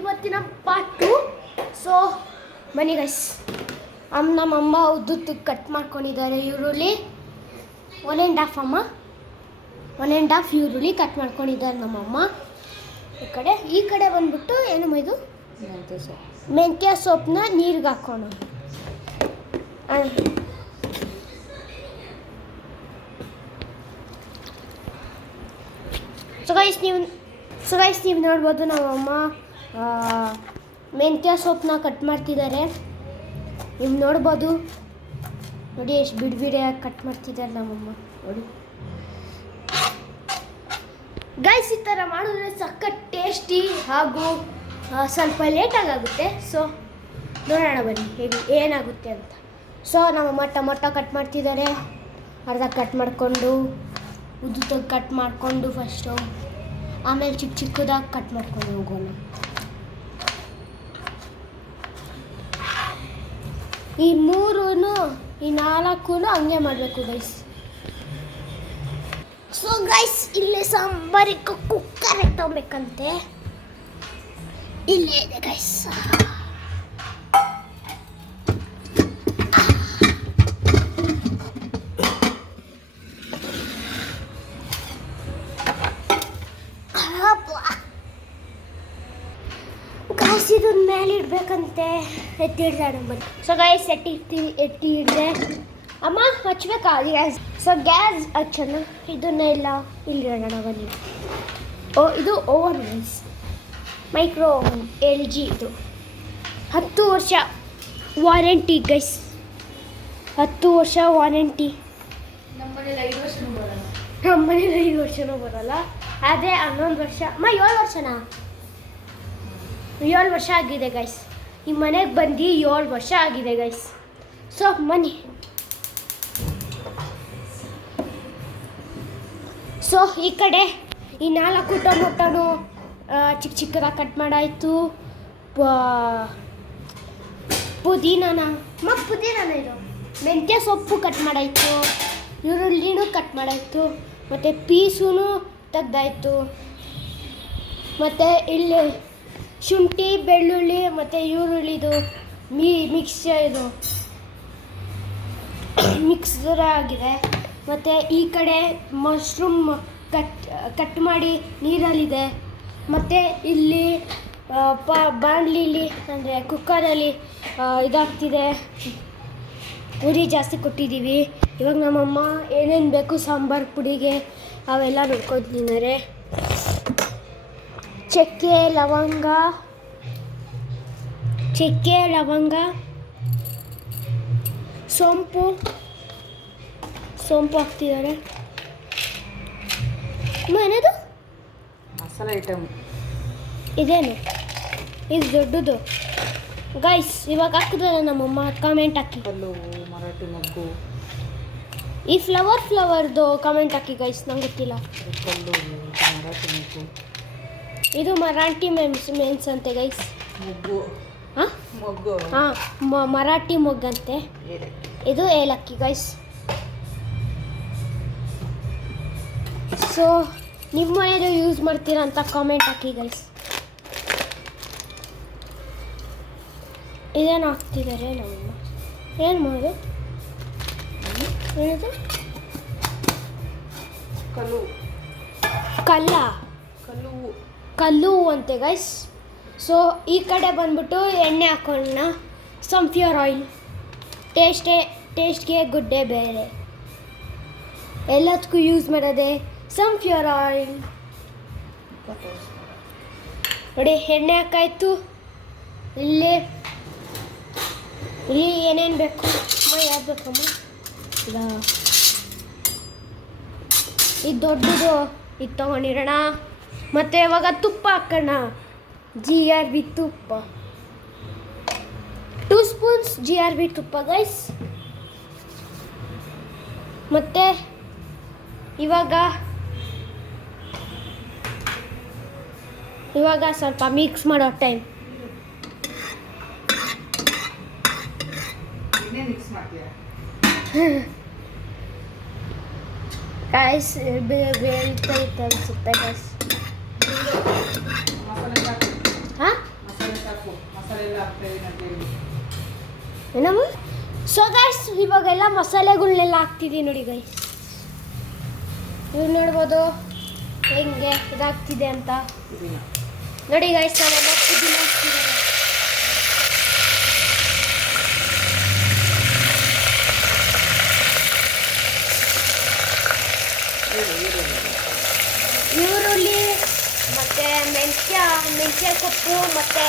ಇವತ್ತಿನ part 2. So ಬನ್ನಿ guys, ನಮ್ಮಮ್ಮ ಉದ್ದುತ್ತು ಕಟ್ ಮಾಡ್ಕೊಂಡಿದ್ದಾರೆ ಈರುಳ್ಳಿ. 1.5 ಅಮ್ಮ, 1.5 ಈರುಳ್ಳಿ ಕಟ್ ಮಾಡ್ಕೊಂಡಿದ್ದಾರೆ ನಮ್ಮಮ್ಮ. ಈ ಕಡೆ ಬಂದ್ಬಿಟ್ಟು ಏನಮ್ಮ ಇದು ಮೆಂತ್ಯ ಸೊಪ್ಪನ್ನ ನೀರಿಗೆ ಹಾಕೋಣ. ಸೊ ಗೈಸ್ ನೀವು ನೋಡ್ಬೋದು ನಮ್ಮಮ್ಮ ಮೆಂತ್ಯ ಸೊಪ್ಪನ್ನ ಕಟ್ ಮಾಡ್ತಿದ್ದಾರೆ. ನೀವು ನೋಡ್ಬೋದು ನೋಡಿ, ಎಷ್ಟು ಬಿಡಿಯಾಗಿ ಕಟ್ ಮಾಡ್ತಿದ್ದಾರೆ ನಮ್ಮಮ್ಮ ನೋಡಿ ಗೈಸ್. ಈ ಥರ ಮಾಡಿದ್ರೆ ಸಖತ್ ಟೇಸ್ಟಿ ಹಾಗೂ ಸ್ವಲ್ಪ ಲೇಟಾಗಿ ಆಗುತ್ತೆ. ಸೊ ನೋಡೋಣ ಬನ್ನಿ ಹೇಗೆ ಏನಾಗುತ್ತೆ ಅಂತ. ಸೊ ನಮ್ಮಮ್ಮ ಟೊಮೊಟೊ ಕಟ್ ಮಾಡ್ತಿದ್ದಾರೆ, ಅರ್ಧ ಕಟ್ ಮಾಡಿಕೊಂಡು ಉದ್ದುತ್ತಾಗಿ ಕಟ್ ಮಾಡಿಕೊಂಡು ಫಸ್ಟು, ಆಮೇಲೆ ಚಿಕ್ಕದಾಗಿ ಕಟ್ ಮಾಡ್ಕೊಂಡು ಹೋಗೋಣ. ಈ 3 ಈ 4 ಹಂಗೆ ಮಾಡಬೇಕು ಗೈಸ್. ಸೊ ಗೈಸ್ ಇಲ್ಲಿ ಸಾಂಬಾರಿಗೆ ಕುಕ್ಕರ್ ಇಟ್ಕೊಬೇಕಂತೆ. ಇಲ್ಲೇ ಇದೆ ಗೈಸ್. ಗೈಸ್ ಇದನ್ನ ಮೇಲೆ ಇಡ್ಬೇಕಂತೆ. ಎತ್ತಿಡ್ದಾಡ ಬನ್ನಿ. ಸೊ ಗೈಸ್ ಎತ್ತಿ ಹಿಡ್ದೆ. ಅಮ್ಮ ಹಚ್ಬೇಕಾ ಗ್ಯಾಸ್? ಸೊ ಗ್ಯಾಸ್ ಹಚ್ಚೋಣ. ಇದನ್ನೆಲ್ಲ ಇಲ್ಲಿ ಇಡೋಣ ಬನ್ನಿ. ಇದು oven guys, micro oven LG. ಇದು 10 ವರ್ಷ ವಾರಂಟಿ ಗೈಸ್, 10 ವರ್ಷ ವಾರಂಟಿ. ನಮ್ಮನೇಲಿ 5 ವರ್ಷನೂ ಬರಲ್ಲ. ನಮ್ಮನೇಲಿ 5 ವರ್ಷನೂ ಬರಲ್ಲ. ಅದೇ 11 ವರ್ಷ 7 ವರ್ಷನಾ? 7 ವರ್ಷ ಆಗಿದೆ ಗೈಸ್. ಈ ಮನೆಗೆ ಬಂದು 7 ವರ್ಷ ಆಗಿದೆ ಗೈಸ್. ಸೊ ಮನಿ. ಸೊ ಈ ಕಡೆ ಈ 4 ಟೊಮೊಟೊನು ಚಿಕ್ಕದಾಗಿ ಕಟ್ ಮಾಡಾಯಿತು. ಪುದೀನಾನ ಇದು ಮೆಂತ್ಯ ಸೊಪ್ಪು ಕಟ್ ಮಾಡಾಯಿತು. ಈರುಳ್ಳಿನೂ ಕಟ್ ಮಾಡಾಯಿತು. ಮತ್ತು ಪೀಸೂ ತೆಗ್ದಾಯಿತು. ಮತ್ತು ಇಲ್ಲಿ ಶುಂಠಿ ಬೆಳ್ಳುಳ್ಳಿ ಮತ್ತು ಈರುಳ್ಳಿದು ಮಿಕ್ಸರ್ ಆಗಿದೆ. ಮತ್ತು ಈ ಕಡೆ ಮಶ್ರೂಮ್ ಕಟ್ ಮಾಡಿ ನೀರಲ್ಲಿದೆ. ಮತ್ತು ಇಲ್ಲಿ ಬಾಣಲಿಲಿ ಅಂದರೆ ಕುಕ್ಕರಲ್ಲಿ ಇದಾಗ್ತಿದೆ. ಉರಿ ಜಾಸ್ತಿ ಕೊಟ್ಟಿದ್ದೀವಿ. ಇವಾಗ ನಮ್ಮಮ್ಮ ಏನೇನು ಬೇಕು ಸಾಂಬಾರು ಪುಡಿಗೆ ಅವೆಲ್ಲ ನೋಡ್ಕೊತಿದ್ದಾರೆ. ಚಕ್ಕೆ ಲವಂಗ, ಸೋಂಪು ಹಾಕ್ತಿದ್ದಾರೆ. ಏನದು ಮಸಾಲೆ ಐಟಮ್ ಇದೇನು? ಇದು ದೊಡ್ಡದು ಗೈಸ್. ಇವಾಗ ಹಾಕಿದ್ರೆ ನಮ್ಮಮ್ಮ ಕಾಮೆಂಟ್ ಹಾಕಿ. ಕಲ್ಲು, ಮರಾಠಿ ಮೊಗ್ಗು. ಈ ಫ್ಲವರ್ದು ಕಾಮೆಂಟ್ ಹಾಕಿ ಗೈಸ್, ನಂಗೆ ಗೊತ್ತಿಲ್ಲ. ಕಲ್ಲು, ಮರಾಠಿ ಮೊಗ್ಗು. ಇದು ಮರಾಠಿ ಮೆಣಸು ಅಂತೆ ಗೈಸ್. ಮೊಗ್ಗು. ಹಾಂ ಮೊಗ್ಗು. ಹಾಂ ಮರಾಠಿ ಮೊಗ್ಗಂತೆ. ಇದು ಏಲಕ್ಕಿ ಗೈಸ್. ಸೊ ನಿಮ್ಮ ಮನೇದು ಯೂಸ್ ಮಾಡ್ತೀರಾ ಅಂತ ಕಾಮೆಂಟ್ ಹಾಕಿ ಗೈಸ್. ಇದೇನು ಹಾಕ್ತಿದ್ದಾರೆ ನಮ್ಮಮ್ಮ? ಏನು ಮಾಡೋದು? ಏನದು? ಕಲ್ಲು ಅಂತೆ ಗೈಸ್. ಸೊ ಈ ಕಡೆ ಬಂದ್ಬಿಟ್ಟು ಎಣ್ಣೆ ಹಾಕೋಣ. ಸನ್ಫ್ಲವರ್ ಆಯಿಲ್ ಟೇಸ್ಟ್ಗೆ ಗುಡ್ಡೆ ಬೇರೆ, ಎಲ್ಲದಕ್ಕೂ ಯೂಸ್ ಮಾಡೋದೆ ಸನ್ಫ್ಲವರ್ ಆಯಿಲ್. ನೋಡಿ ಎಣ್ಣೆ ಹಾಕಾಯ್ತು. ಇಲ್ಲಿ ಏನೇನು ಬೇಕು ಅಮ್ಮ? ಯಾವ್ದು ಬೇಕಮ್ಮ? ಇದು ದೊಡ್ಡದು ಇದು ತೊಗೊಂಡಿರೋಣ. ಮತ್ತು ಇವಾಗ ತುಪ್ಪ ಹಾಕೋಣ. GRB ತುಪ್ಪ, 2 ಸ್ಪೂನ್ಸ್ GRB ತುಪ್ಪ ಗೈಸ್. ಮತ್ತು ಇವಾಗ ಸ್ವಲ್ಪ ಮಿಕ್ಸ್ ಮಾಡೋ ಟೈಮ್. ಗೈಸ್ ಬೇಳ್ತೈತೆ ಅನಿಸುತ್ತೆ ಗೈಸ್. ಹಾಂ ಏನಮ್ಮ? ಸೊ ಗೈಸ್ ಇವಾಗೆಲ್ಲ ಮಸಾಲೆಗಳನ್ನೆಲ್ಲ ಹಾಕ್ತಿದ್ದೀವಿ ನೋಡಿ ಗೈಸ್. ನೀವು ನೋಡ್ಬೋದು ಹೆಂಗೆ ಇದಾಗ್ತಿದೆ ಅಂತ. ನೋಡಿ ಗೈಸ್ ನಾವೆಲ್ಲ ಪುದೀನ ಹಾಕ್ತಿದ್ದೀವಿ. ಈರುಳ್ಳಿ ಮತ್ತು ಮೆಂತ್ಯ ಸೊಪ್ಪು ಮತ್ತು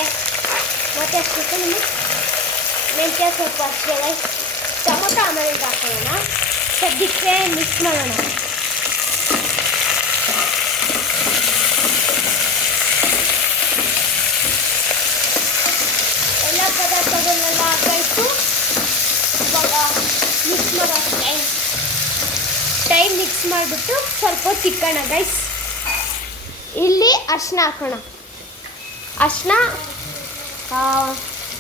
ಅಷ್ಟೇ ಮೆಂತ್ಯ ಸೊಪ್ಪು ಅಷ್ಟೇ ಗೈಸ್. ಟೊಮೊಟೊ ಆಮೇಲೆ ಹಾಕೊಳ್ಳೋಣ. ಸದ್ಯಕ್ಕೆ ಮಿಕ್ಸ್ ಮಾಡೋಣ. ಎಲ್ಲ ಪದಾರ್ಥಗಳನ್ನೆಲ್ಲ ಹಾಕಾಯಿತು. ಇವಾಗ ಮಿಕ್ಸ್ ಮಾಡೋ ಟೈಮ್ ಮಿಕ್ಸ್ ಮಾಡಿಬಿಟ್ಟು ಸ್ವಲ್ಪ ತಿಕ್ಕೋಣ ಗೈಸ್. ಇಲ್ಲಿ ಅರಿಶಿನ ಹಾಕೋಣ. ಅರಿಶಿನ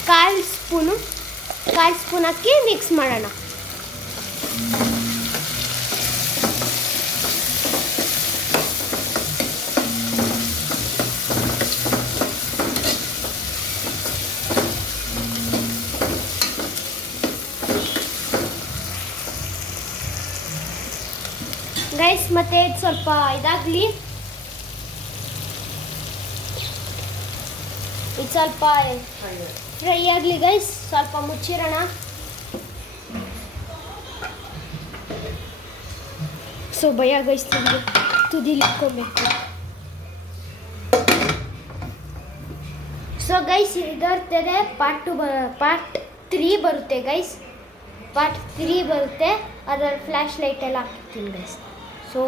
ಕಾಲು ಸ್ಪೂನ್ ಹಾಕಿ ಮಿಕ್ಸ್ ಮಾಡೋಣ. ಗೈಸ್ ಮತ್ತೆ ಇದು ಸ್ವಲ್ಪ ಇದಾಗಲಿ. ಇದು ಸ್ವಲ್ಪ ಫ್ರೈ ಆಗಲಿ ಗೈಸ್. ಸ್ವಲ್ಪ ಮುಚ್ಚಿರೋಣ. ಸೊ ಭಯ ಗೈಸ್ ತುದಿಲಿ ಇಟ್ಕೊಬೇಕು. ಸೊ ಗೈಸ್ ಇದರ್ತದೆ ಪಾರ್ಟ್ 3 ಬರುತ್ತೆ ಗೈಸ್. ಪಾರ್ಟ್ 3 ಬರುತ್ತೆ. ಅದರಲ್ಲಿ ಫ್ಲ್ಯಾಶ್ ಲೈಟ್ ಎಲ್ಲ ಹಾಕಿರ್ತೀನಿ ಗೈಸ್. ಸೊ